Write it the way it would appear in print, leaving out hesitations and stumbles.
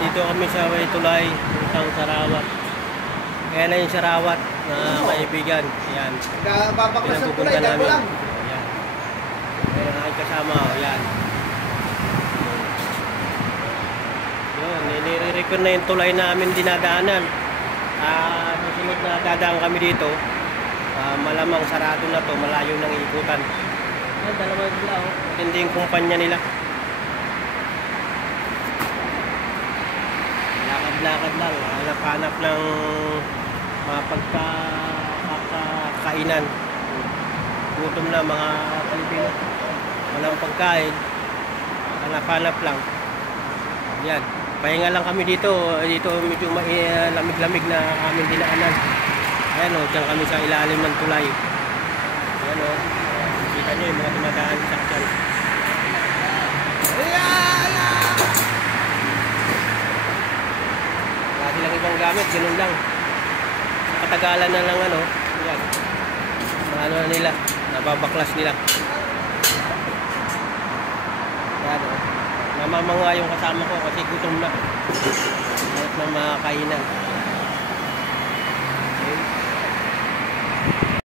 Dito kami sa may tulay, isang Sarawat. Kaya na yung Sarawat na kaibigan. Yan. Babaklas ng tulay, dahil lang. Yan. Kaya na kasama. Yan. Yun, nire-record na yung tulay namin dinadaanan. Susunod na dadaan kami dito. Malamang sarado na to, malayo ng ikutan. Yan, dalawa sila. Hindi yung kumpanya nila. Lakad-lakad lang, hanap-hanap ng mga pagkakainan. Gutom na mga Pilipino. Walang pagkain, hanap-hanap lang. Yan, pahinga lang kami dito. Dito medyo lamig-lamig na aming dinaanan. Ayan o, dyan kami sa ilalim ng tulay. Ayan o, kita nyo yung mga tumadaan sa sakyan. Wala silang ibang gamit, ganun lang. Katagalan na lang ano. Yan. Ano na nila, nababaklas nila. Yan o. Namamanga yung kasama ko kasi gutom na. Kahit na makakainan.